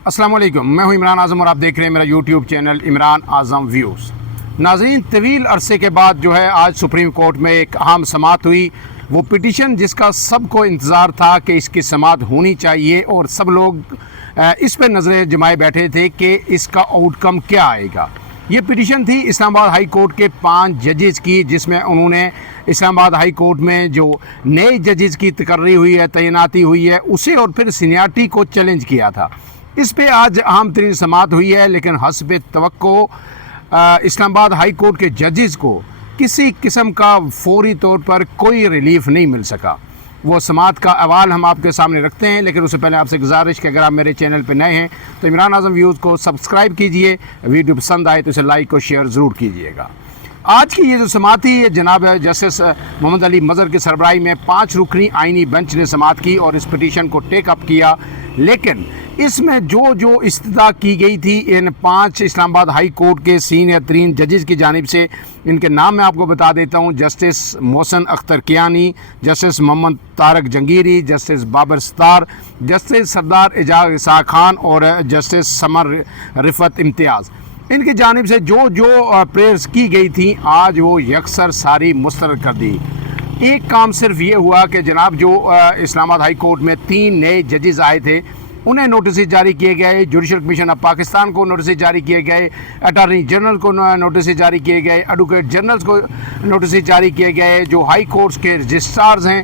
السلام علیکم، میں ہوں عمران اعظم اور آپ دیکھ رہے ہیں میرا یوٹیوب چینل عمران اعظم ویوز۔ ناظرین، طویل عرصے کے بعد جو ہے آج سپریم کورٹ میں ایک اہم سماعت ہوئی۔ وہ پٹیشن جس کا سب کو انتظار تھا کہ اس کی سماعت ہونی چاہیے اور سب لوگ اس پہ نظریں جمائے بیٹھے تھے کہ اس کا آؤٹ کم کیا آئے گا۔ یہ پٹیشن تھی اسلام آباد ہائی کورٹ کے 5 ججز کی، جس میں انہوں نے اسلام آباد ہائی کورٹ میں جو نئے ججز کی تقرری ہوئی ہے، تعیناتی ہوئی ہے، اسے اور پھر سینیارٹی کو چیلنج کیا تھا۔ اس پہ آج اہم ترین سماعت ہوئی ہے، لیکن حسب توقع اسلام آباد ہائی کورٹ کے ججز کو کسی قسم کا فوری طور پر کوئی ریلیف نہیں مل سکا۔ وہ سماعت کا احوال ہم آپ کے سامنے رکھتے ہیں، لیکن اس سے پہلے آپ سے گزارش کہ اگر آپ میرے چینل پہ نئے ہیں تو عمران اعظم ویوز کو سبسکرائب کیجئے، ویڈیو پسند آئے تو اسے لائک اور شیئر ضرور کیجئے گا۔ آج کی یہ جو سماعت تھی، یہ جناب جسٹس محمد علی مظہر کی سربراہی میں 5 رکنی آئینی بینچ نے سماعت کی اور اس پٹیشن کو ٹیک اپ کیا، لیکن اس میں جو استدعا کی گئی تھی ان 5 اسلام آباد ہائی کورٹ کے سینئر ترین ججز کی جانب سے، ان کے نام میں آپ کو بتا دیتا ہوں: جسٹس محسن اختر کیانی، جسٹس محمد طارق جنگیری، جسٹس بابر ستار، جسٹس سردار اعجاز اسحاق خان اور جسٹس سمر رفعت امتیاز۔ ان کی جانب سے جو پریئرز کی گئی تھیں، آج وہ یکسر ساری مسترد کر دی۔ ایک کام صرف یہ ہوا کہ جناب جو اسلام آباد ہائی کورٹ میں 3 نئے ججز آئے تھے، انہیں نوٹسز جاری کیے گئے، جوڈیشل کمیشن آف پاکستان کو نوٹسز جاری کیے گئے، اٹارنی جنرل کو نوٹسز جاری کیے گئے، ایڈوکیٹ جنرلز کو نوٹسز جاری کیے گئے، جو ہائی کورٹس کے رجسٹرارز ہیں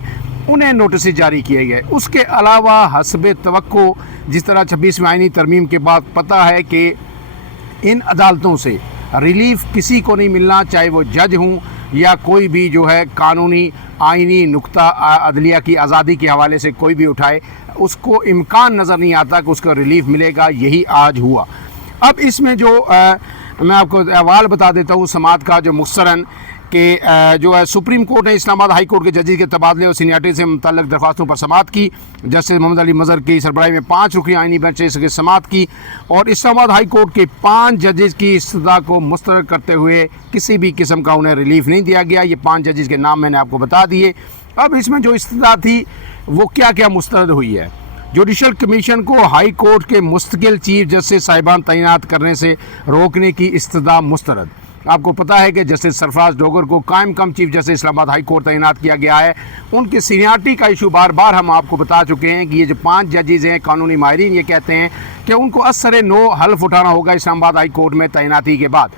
انہیں نوٹسز جاری کیے گئے۔ اس کے علاوہ حسب توقع جس طرح 26ویں آئینی ترمیم کے بعد پتہ ہے کہ ان عدالتوں سے ریلیف کسی کو نہیں ملنا، چاہے وہ جج ہوں یا کوئی بھی جو ہے قانونی آئینی نقطہ عدلیہ کی آزادی کے حوالے سے کوئی بھی اٹھائے، اس کو امکان نظر نہیں آتا کہ اس کا ریلیف ملے گا۔ یہی آج ہوا۔ اب اس میں جو میں آپ کو احوال بتا دیتا ہوں سماعت کا، جو مختصراً کہ جو ہے سپریم کورٹ نے اسلام آباد ہائی کورٹ کے ججز کے تبادلے اور سینیارٹی سے متعلق درخواستوں پر سماعت کی۔ جسٹس محمد علی مظہر کی سربراہی میں 5 رکنی آئینی بینچ نے اس کی سماعت کی اور اسلام آباد ہائی کورٹ کے 5 ججز کی استدعا کو مسترد کرتے ہوئے کسی بھی قسم کا انہیں ریلیف نہیں دیا گیا۔ یہ 5 ججز کے نام میں نے آپ کو بتا دیے۔ اب اس میں جو استدعا تھی وہ کیا مسترد ہوئی ہے: جوڈیشل کمیشن کو ہائی کورٹ کے مستقل چیف جسٹس صاحبان تعینات کرنے سے روکنے کی استدعا مسترد۔ آپ کو پتہ ہے کہ جسٹس سرفراز ڈوگر کو قائم کم چیف جسٹس اسلام آباد ہائی کورٹ تعینات کیا گیا ہے۔ ان کی سینیارٹی کا ایشو بار بار ہم آپ کو بتا چکے ہیں کہ یہ جو 5 ججز ہیں، قانونی ماہرین یہ کہتے ہیں کہ ان کو اثر نو حلف اٹھانا ہوگا اسلام آباد ہائی کورٹ میں تعیناتی کے بعد۔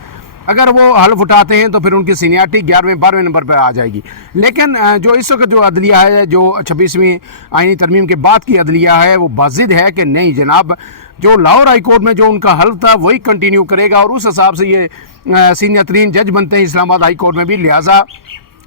اگر وہ حلف اٹھاتے ہیں تو پھر ان کی سینیارٹی 11ویں 12ویں نمبر پر آ جائے گی۔ لیکن جو اس وقت جو عدلیہ ہے، جو 26ویں آئینی ترمیم کے بعد کی عدلیہ ہے، وہ بضد ہے کہ نہیں جناب، جو لاہور ہائی کورٹ میں جو ان کا حلف تھا وہی کنٹینیو کرے گا اور اس حساب سے یہ سینئر ترین جج بنتے ہیں اسلام آباد ہائی کورٹ میں بھی۔ لہٰذا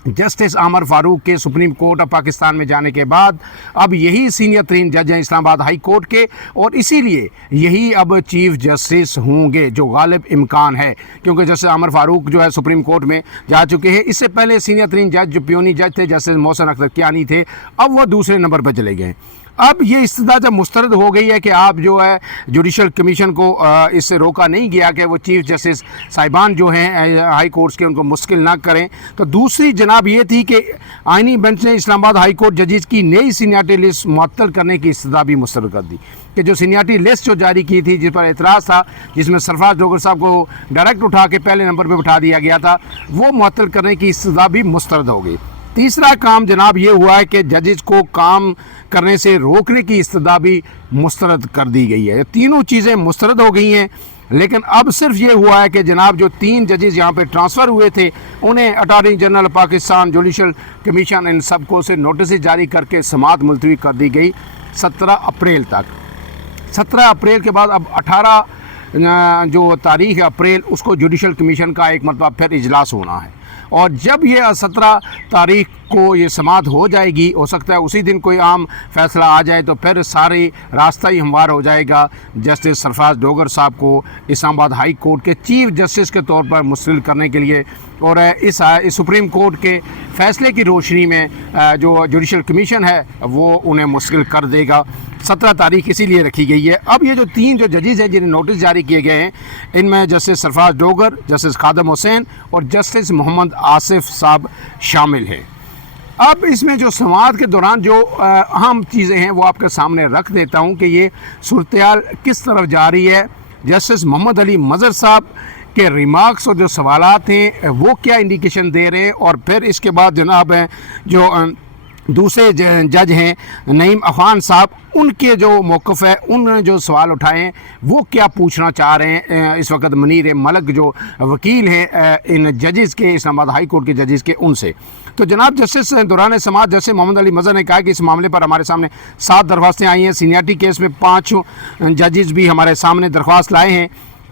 جسٹس عامر فاروق کے سپریم کورٹ آف پاکستان میں جانے کے بعد اب یہی سینئر ترین جج ہیں اسلام آباد ہائی کورٹ کے، اور اسی لیے یہی اب چیف جسٹس ہوں گے، جو غالب امکان ہے، کیونکہ جسٹس عامر فاروق جو ہے سپریم کورٹ میں جا چکے ہیں۔ اس سے پہلے سینئر ترین جج جو پیونی جج تھے جسٹس محسن اختر کیانی تھے، اب وہ دوسرے نمبر پہ چلے گئے۔ اب یہ استدعا جب مسترد ہو گئی ہے کہ آپ جو ہے جوڈیشل کمیشن کو اس سے روکا نہیں گیا کہ وہ چیف جسٹس صاحبان جو ہیں ہائی کورٹس کے ان کو مشکل نہ کریں، تو دوسری جناب یہ تھی کہ آئینی بینچ نے اسلام آباد ہائی کورٹ ججز کی نئی سینیارٹی لسٹ معطل کرنے کی استدعا بھی مسترد کر دی، کہ جو سینیارٹی لسٹ جو جاری کی تھی جس پر اعتراض تھا، جس میں سرفراز ڈوگر صاحب کو ڈائریکٹ اٹھا کے پہلے نمبر پہ بٹھا دیا گیا تھا، وہ معطل کرنے کی استدعا بھی مسترد ہو گئی۔ تیسرا کام جناب یہ ہوا ہے کہ ججز کو کام کرنے سے روکنے کی استدعا بھی مسترد کر دی گئی ہے۔ تینوں چیزیں مسترد ہو گئی ہیں، لیکن اب صرف یہ ہوا ہے کہ جناب جو 3 ججز یہاں پہ ٹرانسفر ہوئے تھے، انہیں attorney general Pakistan, judicial commission, ان سب کو سے نوٹسز جاری کر کے سماعت ملتوی کر دی گئی 17 اپریل تک۔ 17 اپریل کے بعد اب 18 جو تاریخ ہے اپریل، اس کو جوڈیشل کمیشن کا ایک مرتبہ پھر اجلاس ہونا ہے، اور جب یہ 17 تاریخ کو یہ سماعت ہو جائے گی، ہو سکتا ہے اسی دن کوئی عام فیصلہ آ جائے، تو پھر ساری راستہ ہی ہموار ہو جائے گا جسٹس سرفراز ڈوگر صاحب کو اسلام آباد ہائی کورٹ کے چیف جسٹس کے طور پر مستقل کرنے کے لیے، اور اس سپریم کورٹ کے فیصلے کی روشنی میں جو جوڈیشل کمیشن ہے وہ انہیں مستقل کر دے گا۔ 17 تاریخ اسی لیے رکھی گئی ہے۔ اب یہ جو 3 جو ججز ہیں جنہیں نوٹس جاری کیے گئے ہیں، ان میں جسٹس سرفراز ڈوگر، جسٹس خادم حسین اور جسٹس محمد آصف صاحب شامل ہیں۔ اب اس میں جو سماعت کے دوران جو اہم چیزیں ہیں وہ آپ کے سامنے رکھ دیتا ہوں کہ یہ صورتحال کس طرف جا رہی ہے. جسٹس محمد علی مظہر صاحب کے ریمارکس اور جو سوالات ہیں وہ کیا انڈیکیشن دے رہے ہیں, اور پھر اس کے بعد جناب جو دوسرے جج ہیں نعیم عفان صاحب, ان کے جو موقف ہے, انہوں نے جو سوال اٹھائے ہیں وہ کیا پوچھنا چاہ رہے ہیں اس وقت منیر ملک جو وکیل ہیں ان ججز کے, اسلام آباد ہائی کورٹ کے ججز کے, ان سے. تو جناب جسٹس دوران سماعت جسٹس محمد علی مظہر نے کہا کہ اس معاملے پر ہمارے سامنے 7 درخواستیں آئی ہیں. سینئرٹی کیس میں 5 ججز بھی ہمارے سامنے درخواست لائے ہیں,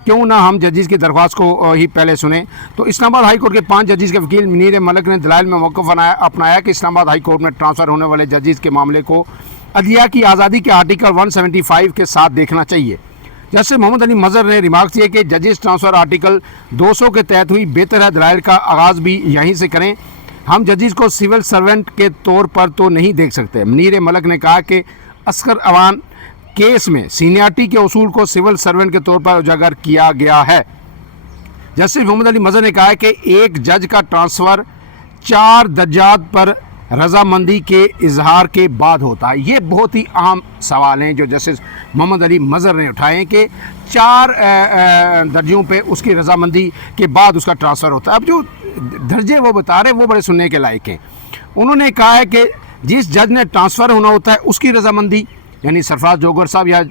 کیوں نہ ہم ججز کی درخواست کو ہی پہلے سنیں. تو اسلام آباد ہائی کورٹ کے 5 ججز کے وکیل منیر ملک نے دلائل میں موقف اپنایا کہ اسلام آباد ہائی کورٹ میں ٹرانسفر ہونے والے ججز کے معاملے کو عدلیہ کی آزادی کے آرٹیکل 175 کے ساتھ دیکھنا چاہیے. جسٹس محمد علی مظہر نے ریمارکس کیے کہ ججز ٹرانسفر آرٹیکل 200 کے تحت ہوئی, بہتر ہے دلائل کا آغاز بھی یہیں سے کریں. ہم ججز کو سول سرونٹ کے طور پر تو نہیں دیکھ سکتے. منیر ملک نے کہا کہ عسکر عوان کیس میں سینئرٹی کے اصول کو سول سرونٹ کے طور پر اجاگر کیا گیا ہے. جسٹس محمد علی مظہر نے کہا کہ ایک جج کا ٹرانسفر 4 درجات پر رضامندی کے اظہار کے بعد ہوتا ہے. یہ بہت ہی اہم سوال ہیں جو جسٹس محمد علی مظہر نے اٹھائے ہیں کہ 4 درجوں پہ اس کی رضامندی کے بعد اس کا ٹرانسفر ہوتا ہے. اب جو درجے وہ بتا رہے ہیں وہ بڑے سننے کے لائق ہیں. انہوں نے کہا ہے کہ جس جج نے ٹرانسفر ہونا ہوتا ہے اس کی رضامندی, یعنی سرفراز جوگر صاحب یا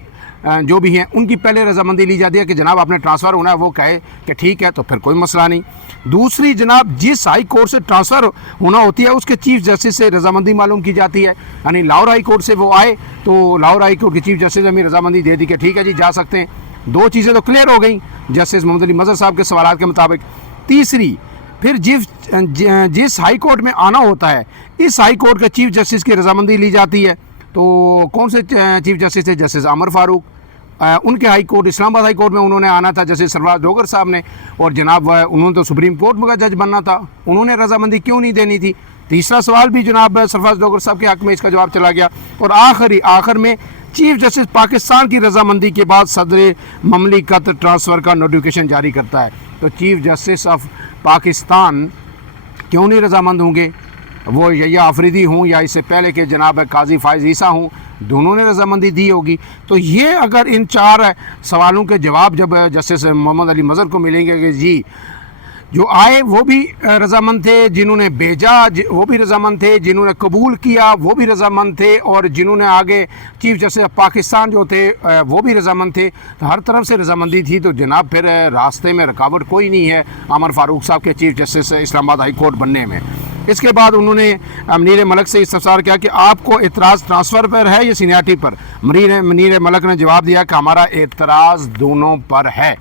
جو بھی ہیں ان کی پہلے رضامندی لی جاتی ہے کہ جناب آپ نے ٹرانسفر ہونا ہے, وہ کہے کہ ٹھیک ہے تو پھر کوئی مسئلہ نہیں. دوسری جناب جس ہائی کورٹ سے ٹرانسفر ہونا ہوتی ہے اس کے چیف جسٹس سے رضامندی معلوم کی جاتی ہے. یعنی لاہور ہائی کورٹ سے وہ آئے تو لاہور ہائی کورٹ کے چیف جسٹس نے ہمیں رضامندی دے دی کہ ٹھیک ہے جی جا سکتے ہیں. 2 چیزیں تو کلیئر ہو گئیں جسٹس محمد علی مظہر صاحب کے سوالات کے مطابق. تیسری پھر جس ہائی کورٹ میں آنا ہوتا ہے اس ہائی کورٹ کے چیف جسٹس کی رضامندی لی جاتی ہے. تو کون سے چیف جسٹس تھے؟ جسٹس عمر فاروق, ان کے ہائی کورٹ اسلام آباد ہائی کورٹ میں انہوں نے آنا تھا جسٹس سرفراز جوگر صاحب نے, اور جناب انہوں نے تو سپریم کورٹ میں جج بننا تھا, انہوں نے رضامندی کیوں نہیں دینی تھی. تیسرا سوال بھی جناب سرفراز جوگر صاحب کے حق میں اس کا جواب چلا گیا. اور آخر میں چیف جسٹس پاکستان کی رضامندی کے بعد صدر مملکت ٹرانسفر کا نوٹیفیکیشن جاری کرتا ہے. تو چیف جسٹس آف پاکستان کیوں نہیں رضامند ہوں گے؟ وہ یا آفریدی ہوں یا اس سے پہلے کہ جناب قاضی فائز عیسیٰ ہوں, دونوں نے رضامندی دی ہوگی. تو یہ اگر ان 4 سوالوں کے جواب جب جسٹس محمد علی مظہر کو ملیں گے کہ جی جو آئے وہ بھی رضامند تھے, جنہوں نے بھیجا وہ بھی رضامند تھے, جنہوں نے قبول کیا وہ بھی رضامند تھے, اور جنہوں نے آگے چیف جسٹس پاکستان جو تھے وہ بھی رضامند تھے, تو ہر طرف سے رضامندی تھی, تو جناب پھر راستے میں رکاوٹ کوئی نہیں ہے عمر فاروق صاحب کے چیف جسٹس اسلام آباد ہائی کورٹ بننے میں. اس کے بعد انہوں نے منیر ملک سے استفسار کیا کہ آپ کو اعتراض ٹرانسفر پر ہے یا سینئرٹی پر؟ منیر ملک نے جواب دیا کہ ہمارا اعتراض دونوں پر ہے.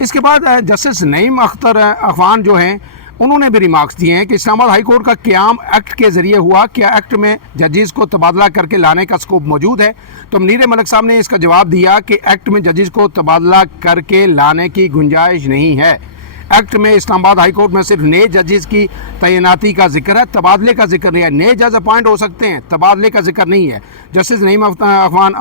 اس کے بعد جسٹس نعیم عفان جو ہیں انہوں نے بھی ریمارکس دیے ہیں کہ اسلام آباد ہائی کورٹ کا قیام ایکٹ کے ذریعے ہوا, کیا ایکٹ میں ججز کو تبادلہ کر کے لانے کا اسکوپ موجود ہے؟ تو منیر ملک صاحب نے اس کا جواب دیا کہ ایکٹ میں ججز کو تبادلہ کر کے لانے کی گنجائش نہیں ہے. ایکٹ میں اسلام آباد ہائی کورٹ میں صرف نئے ججز کی تعیناتی کا ذکر ہے, تبادلے کا ذکر نہیں ہے. نئے جج اپوائنٹ ہو سکتے ہیں, تبادلے کا ذکر نہیں ہے. جسٹس نعیم عفان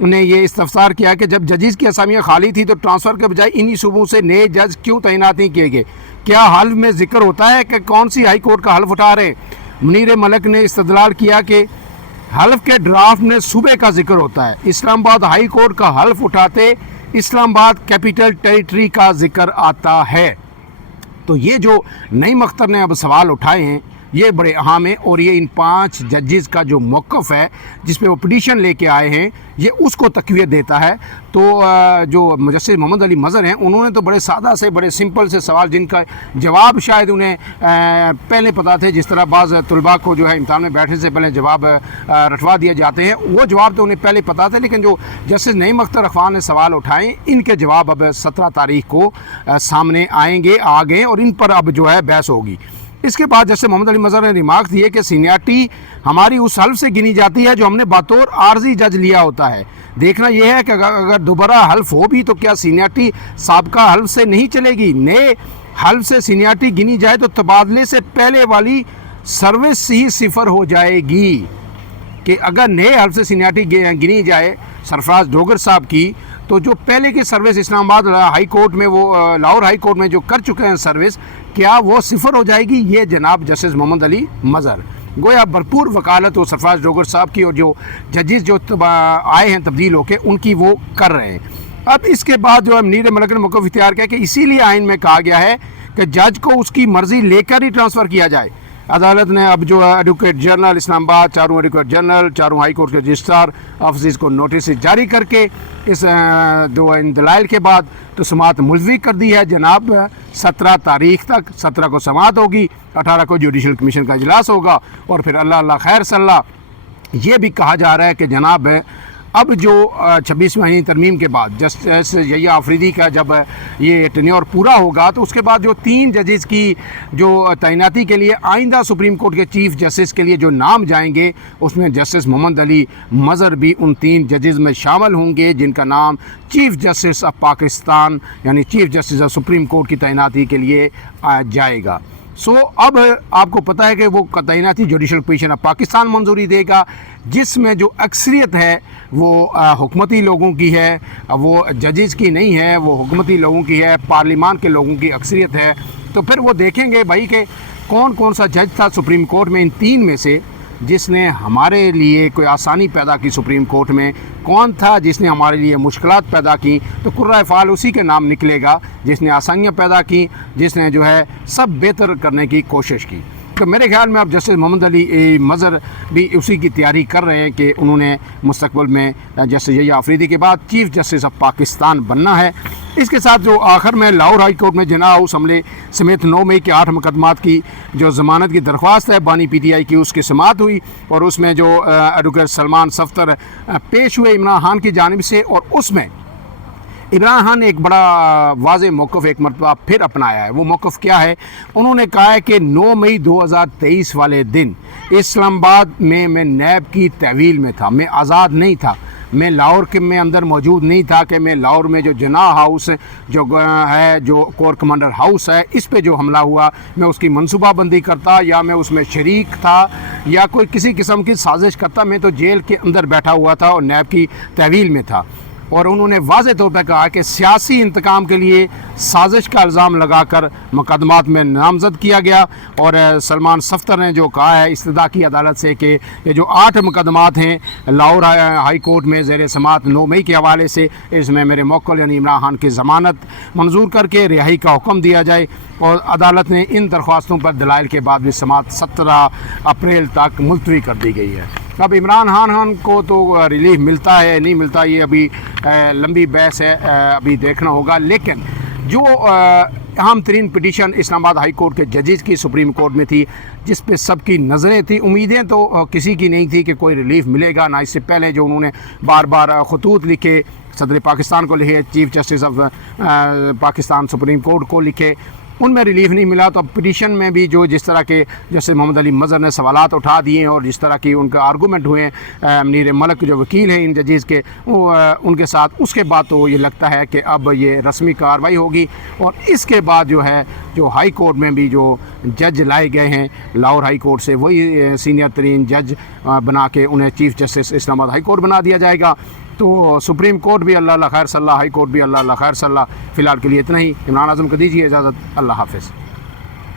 نے یہ استفسار کیا کہ جب ججز کی اسامیاں خالی تھی تو ٹرانسفر کے بجائے انہی صوبوں سے نئے جج کیوں تعینات نہیں کیے گئے؟ کیا حلف میں ذکر ہوتا ہے کہ کون سی ہائی کورٹ کا حلف اٹھا رہے؟ منیر ملک نے استدلال کیا کہ حلف کے ڈرافٹ میں صوبے کا ذکر ہوتا ہے. اسلام آباد ہائی کورٹ کا حلف اٹھاتے اسلام آباد کیپٹل ٹیریٹری کا ذکر آتا ہے. تو یہ جو نعیم اختر نے اب سوال اٹھائے ہیں یہ بڑے اہم ہیں, اور یہ ان 5 ججز کا جو موقف ہے جس پہ وہ پٹیشن لے کے آئے ہیں یہ اس کو تقویت دیتا ہے. تو جو جسٹس محمد علی مظہر ہیں انہوں نے تو بڑے سادہ سے بڑے سمپل سے سوال جن کا جواب شاید انہیں پہلے پتہ تھے, جس طرح بعض طلباء کو جو ہے امتحان میں بیٹھنے سے پہلے جواب رٹوا دیے جاتے ہیں, وہ جواب تو انہیں پہلے پتہ تھے, لیکن جو جسٹس نعیم اختر عفان نے سوال اٹھائے ان کے جواب اب 17 تاریخ کو سامنے آئیں گے, آ گئے, اور ان پر اب جو ہے بحث ہوگی. اس کے بعد جسٹس محمد علی مظہر نے ریمارکس دیے کہ سینئرٹی ہماری اس حلف سے گنی جاتی ہے جو ہم نے بطور عارضی جج لیا ہوتا ہے. دیکھنا یہ ہے کہ اگر دوبارہ حلف ہو بھی تو کیا سینئرٹی سابقہ حلف سے نہیں چلے گی؟ نئے حلف سے سینئرٹی گنی جائے تو تبادلے سے پہلے والی سروس ہی صفر ہو جائے گی. کہ اگر نئے حلف سے سینئرٹی گنی جائے سرفراز جوگر صاحب کی, تو جو پہلے کی سروس اسلام آباد ہائی کورٹ میں وہ لاہور ہائی کورٹ میں جو کر چکے ہیں سروس, کیا وہ صفر ہو جائے گی؟ یہ جناب جسٹس محمد علی مظہر گویا بھرپور وکالت وہ سرفراز ڈوگر صاحب کی اور جو ججز جو آئے ہیں تبدیل ہو کے ان کی وہ کر رہے ہیں۔ اب اس کے بعد جو منیر ملک نے موقف اختیار کیا کہ اسی لیے آئین میں کہا گیا ہے کہ جج کو اس کی مرضی لے کر ہی ٹرانسفر کیا جائے۔ عدالت نے اب جو ایڈوکیٹ جنرل اسلام آباد، چاروں ایڈوکیٹ جنرل، چاروں ہائی کورٹ کے رجسٹرار آفیسز کو نوٹس جاری کر کے اس ان دلائل کے بعد تو سماعت ملتوی کر دی ہے جناب 17 تاریخ تک۔ 17 کو سماعت ہوگی، 18 کو جوڈیشل کمیشن کا اجلاس ہوگا اور پھر اللہ خیر صلی اللہ۔ یہ بھی کہا جا رہا ہے کہ جناب اب جو 26ویں ترمیم کے بعد جسٹس یحییٰ آفریدی کا جب یہ ٹینیور پورا ہوگا تو اس کے بعد جو 3 ججز کی جو تعیناتی کے لیے آئندہ سپریم کورٹ کے چیف جسٹس کے لیے جو نام جائیں گے اس میں جسٹس محمد علی مظہر بھی ان 3 ججز میں شامل ہوں گے جن کا نام چیف جسٹس آف پاکستان یعنی chief justice of supreme court کی تعیناتی کے لیے جائے گا۔ اب آپ کو پتہ ہے کہ وہ تعیناتی جوڈیشل کمیشن آف پاکستان منظوری دے گا جس میں جو اکثریت ہے وہ حکومتی لوگوں کی ہے، وہ ججز کی نہیں ہے، وہ حکومتی لوگوں کی ہے، پارلیمان کے لوگوں کی اکثریت ہے۔ تو پھر وہ دیکھیں گے بھائی کہ کون سا جج تھا سپریم کورٹ میں ان 3 میں سے جس نے ہمارے لیے کوئی آسانی پیدا کی، سپریم کورٹ میں کون تھا جس نے ہمارے لیے مشکلات پیدا کی، تو قرۂ فعال اسی کے نام نکلے گا جس نے آسانیاں پیدا کی، جس نے جو ہے سب بہتر کرنے کی کوشش کی۔ تو میرے خیال میں اب جسٹس محمد علی مظہر بھی اسی کی تیاری کر رہے ہیں کہ انہوں نے مستقبل میں جسٹس یحییٰ آفریدی کے بعد چیف جسٹس آف پاکستان بننا ہے۔ اس کے ساتھ جو آخر میں لاہور ہائی کورٹ میں جناح ہاؤس حملے سمیت 9 مئی کے 8 مقدمات کی جو ضمانت کی درخواست ہے بانی پی ٹی آئی کی، اس کی سماعت ہوئی اور اس میں جو ایڈوکیٹ سلمان صفدر پیش ہوئے عمران خان کی جانب سے، اور اس میں عمران خان نے ایک بڑا واضح موقف ایک مرتبہ پھر اپنایا ہے۔ وہ موقف کیا ہے؟ انہوں نے کہا ہے کہ 9 مئی 2023 والے دن اسلام آباد میں نیب کی تحویل میں تھا، میں آزاد نہیں تھا، میں لاہور کے میں اندر موجود نہیں تھا کہ میں لاہور میں جو جناح ہاؤس جو ہے جو کور کمانڈر ہاؤس ہے اس پہ جو حملہ ہوا میں اس کی منصوبہ بندی کرتا یا میں اس میں شریک تھا یا کوئی کسی قسم کی سازش کرتا، میں تو جیل کے اندر بیٹھا ہوا تھا اور نیب کی تحویل میں تھا۔ اور انہوں نے واضح طور پر کہا کہ سیاسی انتقام کے لیے سازش کا الزام لگا کر مقدمات میں نامزد کیا گیا، اور سلمان صفدر نے جو کہا ہے استدعا کی عدالت سے کہ یہ جو 8 مقدمات ہیں لاہور ہائی کورٹ میں زیر سماعت 9 مئی کے حوالے سے، اس میں میرے موکل یعنی عمران خان کی ضمانت منظور کر کے رہائی کا حکم دیا جائے، اور عدالت نے ان درخواستوں پر دلائل کے بعد بھی سماعت 17 اپریل تک ملتوی کر دی گئی ہے۔ اب عمران خان کو تو ریلیف ملتا ہے نہیں ملتا یہ ابھی لمبی بحث ہے، ابھی دیکھنا ہوگا، لیکن جو اہم ترین پٹیشن اسلام آباد ہائی کورٹ کے ججز کی سپریم کورٹ میں تھی جس پہ سب کی نظریں تھیں، امیدیں تو کسی کی نہیں تھی کہ کوئی ریلیف ملے گا، نہ اس سے پہلے جو انہوں نے بار بار خطوط لکھے، صدر پاکستان کو لکھے، chief justice of Pakistan supreme court کو لکھے، ان میں ریلیف نہیں ملا۔ تو اب پٹیشن میں بھی جو جس طرح کے جیسے محمد علی مظہر نے سوالات اٹھا دیے ہیں اور جس طرح کی ان کا آرگومنٹ ہوئے ہیں منیر ملک جو وکیل ہیں ان ججز کے ان کے ساتھ، اس کے بعد تو یہ لگتا ہے کہ اب یہ رسمی کارروائی ہوگی، اور اس کے بعد جو ہے جو ہائی کورٹ میں بھی جو جج لائے گئے ہیں لاہور ہائی کورٹ سے وہی سینئر ترین جج بنا کے انہیں چیف جسٹس اسلام آباد ہائی کورٹ بنا دیا جائے گا۔ تو سپریم کورٹ بھی اللہ خیر صلی اللہ، ہائی کورٹ بھی اللہ خیر صلی اللہ۔ فی الحال کے لیے اتنا ہی۔ عمران اعظم کو دیجیے اجازت، اللہ حافظ۔